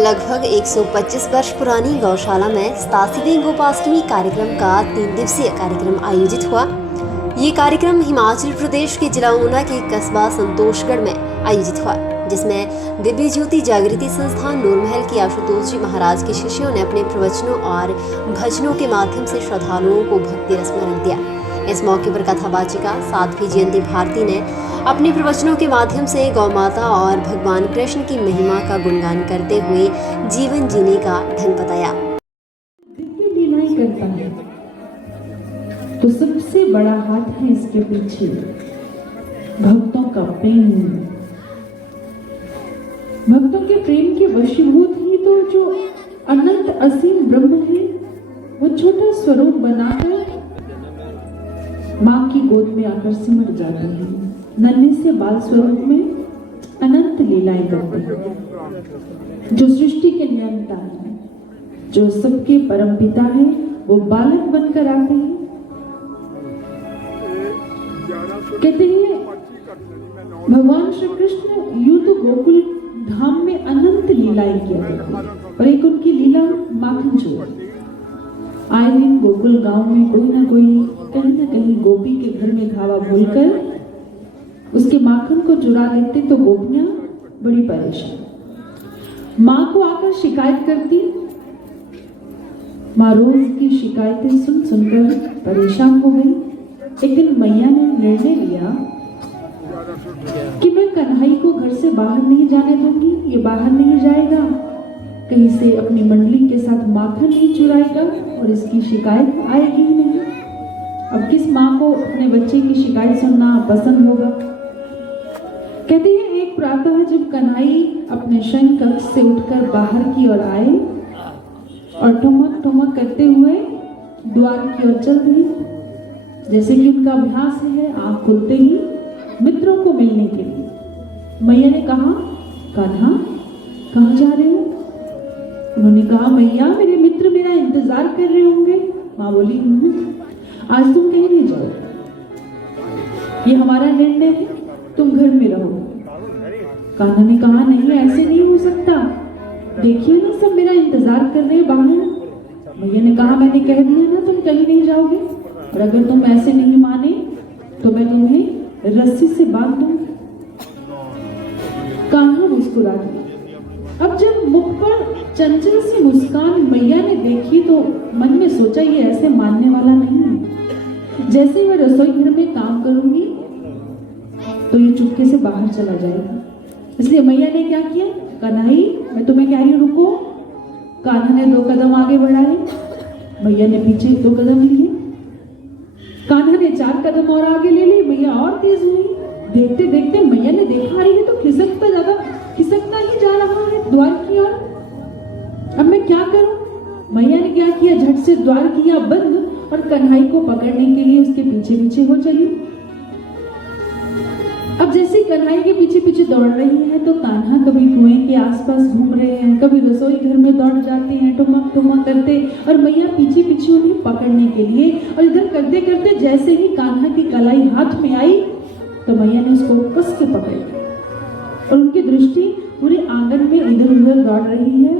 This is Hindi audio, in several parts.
लगभग 125 वर्ष पुरानी गौशाला में 87वें गोपाष्टमी कार्यक्रम का 3 दिवसीय कार्यक्रम आयोजित हुआ। ये कार्यक्रम हिमाचल प्रदेश के जिला ऊना के कस्बा संतोषगढ़ में आयोजित हुआ, जिसमें दिव्य ज्योति जागृति संस्थान नूरमहल की आशुतोष जी महाराज के शिष्यों ने अपने प्रवचनों और भजनों के माध्यम से श्रद्धालुओं को भक्ति रस में रख दिया। इस मौके पर कथावाचिका साध्वी जयंती भारती ने अपने प्रवचनों के माध्यम से गौ माता और भगवान कृष्ण की महिमा का गुणगान करते हुए जीवन जीने का ढंग बताया। दिव्य लीलाएं करता है तो सबसे बड़ा हाथ है इसके पीछे भक्तों का प्रेम। भक्तों के प्रेम के वशीभूत ही तो जो अनंत असीम ब्रह्म है वो छोटा स्वरूप बनाकर माँ की गोद में आकर सिमट जाते हैं। नन्हे से बाल स्वरूप में अनंत लीलाएं करते हैं। जो सृष्टि के नियंता है, जो सबके परम पिता है, वो बालक बनकर आते हैं। कहते हैं भगवान श्री कृष्ण यूं तो गोकुल धाम में अनंत लीलाएं किया करते, और एक उनकी लीला माखन चोर। आए दिन गोकुल गांव में कोई ना कोई कहीं ना कहीं गोपी के घर में धावा भूलकर उसके माखन को चुरा लेते तो गोपियां बड़ी परेशान माँ को आकर शिकायत करती। माँ रोज की शिकायतें सुन सुनकर परेशान हो गई। एक दिन मैया ने निर्णय लिया कि मैं कन्हई को घर से बाहर नहीं जाने दूंगी। ये बाहर नहीं जाएगा, कहीं से अपनी मंडली के साथ माखन नहीं चुराएगा और इसकी शिकायत आएगी ही नहीं। अब किस माँ को अपने बच्चे की शिकायत सुनना पसंद होगा। कहते हैं एक प्रातः जब कन्हई अपने शयन कक्ष से उठकर बाहर की ओर आए और ठुमक ठुमक करते हुए द्वार की ओर चल दिए। जैसे कि उनका अभ्यास है, आंख खुलते ही मित्रों को मिलने के लिए। मैया ने कहा, कान्हा कहाँ जा रहे हो? उन्होंने कहा, मैया मेरे मित्र मेरा इंतजार कर रहे होंगे। माँ बोली, आज तुम कहीं नहीं जाओ, ये हमारा निर्णय है, तुम घर में रहो। कान्हा ने कहा, नहीं ऐसे नहीं हो सकता, देखिए ना सब मेरा इंतजार कर रहे हैं बाहर। मैया ने कहा, मैंने कह दिया ना तुम कहीं नहीं जाओगे, और अगर तुम ऐसे नहीं माने तो मैं तुम्हें रस्सी से बांध दूं। कान्हा मुस्कुरा दिया। अब जब मुख पर चंचल सी मुस्कान मैया ने देखी तो मन में सोचा ये ऐसे मानने वाला नहीं है। जैसे मैं रसोई घर में काम करूंगी तो ये चुपके से बाहर चला जाएगा। इसलिए मैया ने क्या किया, कन्हई मैं तुम्हें कह रही हूं रुको। कान्हा ने 2 कदम आगे बढ़ाए, मैया ने पीछे 2 कदम लिए। कान्हा ने 4 कदम और आगे ले लिए, मैया और तेज हुई। देखते देखते मैया ने देखा रही है तो खिसकता ही जा रहा है द्वार की ओर। अब मैं क्या करूं? मैया ने क्या किया, झट से द्वार किया बंद और कन्हई को पकड़ने के लिए उसके पीछे पीछे हो चली। अब जैसे कन्हई के पीछे पीछे दौड़ रही है तो कान्हा कभी कुएं के आसपास घूम रहे हैं, कभी रसोई घर में दौड़ जाते हैं ठुमक ठुमक करते, और मैया पीछे पीछे उन्हें पकड़ने के लिए। और इधर करते करते जैसे ही कान्हा की कलाई हाथ में आई तो मैया ने उसको कस के पकड़ लिया, और उनकी दृष्टि पूरे आंगन में इधर उधर दौड़ रही है।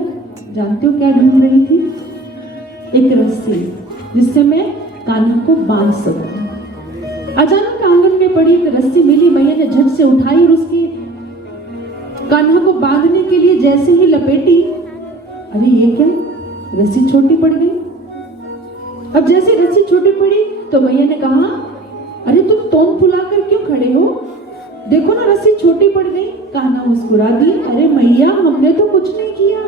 जानते हो क्या ढूंढ रही थी? एक रस्सी जिससे मैं कान्हा को बांध सकूं। अचानक आंगन में पड़ी एक रस्सी मिली, मैया ने झट से उठाई और उसकी कान्हा को बांधने के लिए जैसे ही लपेटी, अरे ये क्या, रस्सी छोटी पड़ गई। अब जैसे रस्सी छोटी पड़ी तो मैया ने कहा, अरे तुम तोम फुलाकर क्यों खड़े हो, देखो ना रस्सी छोटी पड़ गई। कान्हा मुस्कुरा दी, अरे मैया हमने तो कुछ नहीं किया,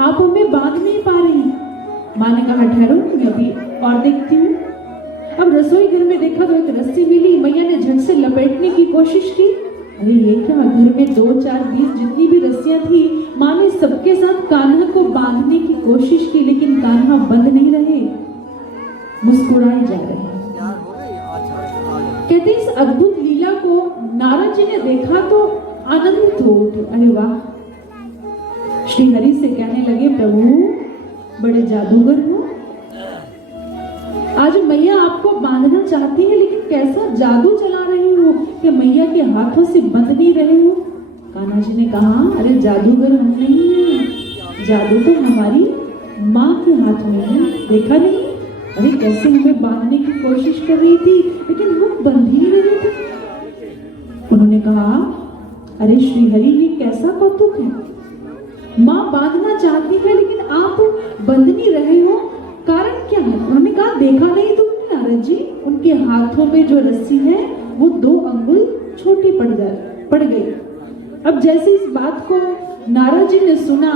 आप हमें बांध नहीं पा रही। माँ ने कहा, ठहरो मैं अभी और देखती हूँ। अब रसोई घर में देखा तो एक रस्सी मिली, मैया ने झट से लपेटने की कोशिश की। अरे ये क्या, घर में 2, 4, 20 जितनी भी रस्सियां थी, माँ ने सबके साथ कान्हा को बांधने की कोशिश की, लेकिन कान्हा बंध नहीं रहे, मुस्कुराए जा रहे। कहते इस अद्भुत लीला को नारद जी ने देखा तो आनंदित हो उठे। अरे वाह, श्री हरि से कहने लगे, प्रभु बड़े जादूगर हो, आज मैया आपको बांधना चाहती है, लेकिन कैसा जादू चला रही हो कि मैया के हाथों से बंध नहीं रहे हो। कान्हा जी ने कहा, अरे जादूगर हम नहीं हैं, जादू तो हमारी माँ के हाथ में है, देखा नहीं? अरे कैसे हमें बांधने की कोशिश कर रही थी, लेकिन हम बंध ही नहीं रहे थे। उन्होंने कहा, अरे श्रीहरि ये कैसा कौतुक है, माँ बांधना चाहती है लेकिन आप बंध नहीं रहे हो, कारण क्या है? उन्होंने कहा, देखा नहीं तुमने नारद जी, उनके हाथों में जो रस्सी है वो 2 अंगुल छोटी पड़ गई। अब जैसे इस बात को नारद जी ने सुना,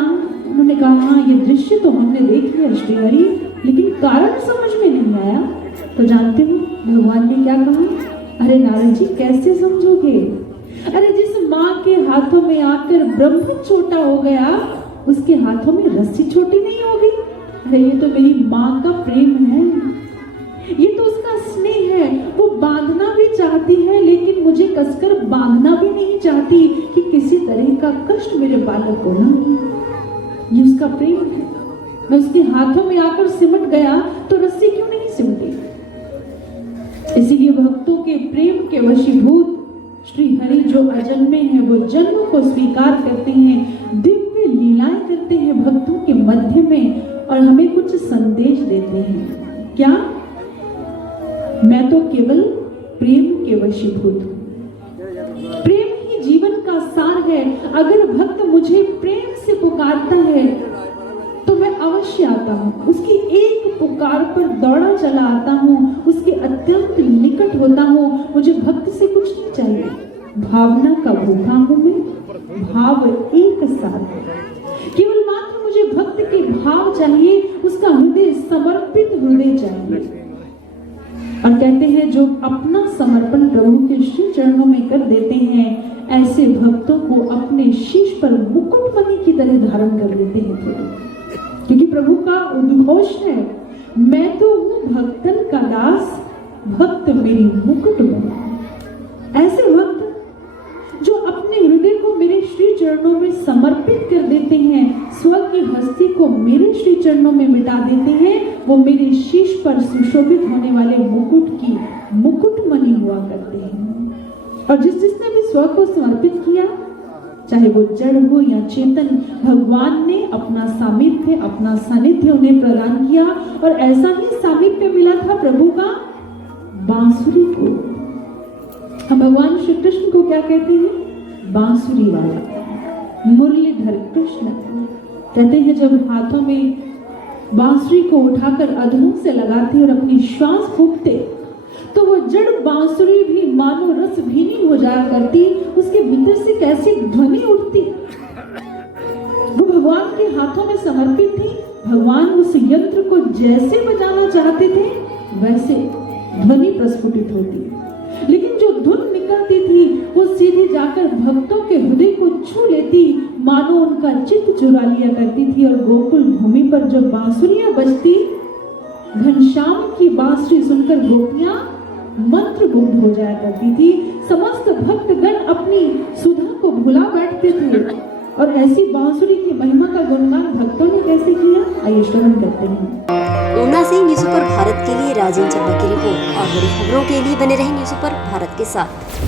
उन्होंने कहा, हाँ ये दृश्य तो हमने देख लिया श्रीहरि, लेकिन कारण समझ में नहीं आया। तो जानते हो भगवान ने क्या कहा? अरे नारद जी कैसे समझोगे? अरे जिस माँ के हाथों में आकर ब्रह्म छोटा हो गया, उसके हाथों में रस्सी छोटी नहीं होगी। अरे ये तो मेरी माँ का प्रेम है, ये तो उसका स्नेह है। वो बांधना भी चाहती है लेकिन मुझे कसकर बांधना भी नहीं चाहती कि किसी तरह का कष्ट मेरे बालक को ना हो। ये उसका प्रेम है। मैं उसके हाथों में आकर सिमट गया तो रस्सी क्यों नहीं सिमटी? इसीलिए भक्तों के प्रेम के वशीभूत श्री हरि जो अजन्मे हैं, वो जन्म को स्वीकार करते हैं, दिव्य लीलाएं करते हैं भक्तों के मध्य में, और हमें कुछ संदेश देते हैं। क्या? मैं तो केवल प्रेम के वशीभूत हूं। प्रेम ही जीवन का सार है। अगर भक्त मुझे प्रेम से पुकारता है तो मैं अवश्य आता हूँ, उसकी एक पुकार पर दौड़ा चला आता हूँ, उसके अत्यंत निकट होता हूँ। मुझे भक्त से कुछ नहीं चाहिए, भावना का भूखा हूँ मैं, भाव एक सार है। केवल मात्र मुझे भक्त के भाव चाहिए, उसका हृदय समर्पित हृदय चाहिए। और कहते हैं जो अपना समर्पण प्रभु के श्री चरणों में कर देते हैं, ऐसे भक्तों को अपने शीश पर मुकुटमणि की तरह धारण कर लेते हैं प्रभु। क्योंकि प्रभु का उद्घोष है, मैं तो हूं भक्तन का दास, भक्त मेरी मुकुटमणि। ऐसे भक्त जो अपने हृदय को मेरे श्री चरणों में समर्पित कर देते हैं, स्व की हस्ती को मेरे श्री चरणों में मिटा देते हैं, वो मेरे शीश पर सुशोभित होने वाले मुकुट की मुकुटमणि हुआ करते हैं। और जिसने भी स्व को समर्पित किया, चाहे वो जड़ हो या चेतन, भगवान ने अपना सामीप्य, अपना सानिध्य उन्हें प्रदान किया। और ऐसा ही सामीप्य मिला था प्रभु का बांसुरी को। हम भगवान श्री कृष्ण को क्या कहते हैं? बांसुरी वाला, मुरलीधर कृष्ण। कहते हैं जब हाथों में बांसुरी को उठाकर अधरों से लगाते और अपनी श्वास फूंकते, तो वो जड़ बांसुरी भी मानो रस भीनी हो जाया करती, उसके भीतर से कैसी ध्वनि उठती। वो भगवान के हाथों में समर्पित थी। भगवान उस यंत्र को जैसे बजाना चाहते थे वैसे ध्वनि प्रस्फुटित होती, लेकिन जो धुन निकलती थी वो सीधे जाकर भक्तों के हृदय को छू लेती, मानो उनका चित्त चुरा लिया करती थी। और गोकुल भूमि पर जब बांसुरियां बजती, घनश्याम की बांसुरी सुनकर गोपियां मंत्र मुग्ध हो जाया करती थी। समस्त भक्तगण अपनी सुधा को भुला बैठते थे। और ऐसी बांसुरी की महिमा का गुणगान भक्तों ने कैसे किया, आइए श्रवण करते हैं। ऊना से न्यूज़ सुपर भारत के लिए राजेंद्र चंबा की रिपोर्ट। और बड़ी खबरों के लिए बने रहे न्यूज़ सुपर भारत के साथ।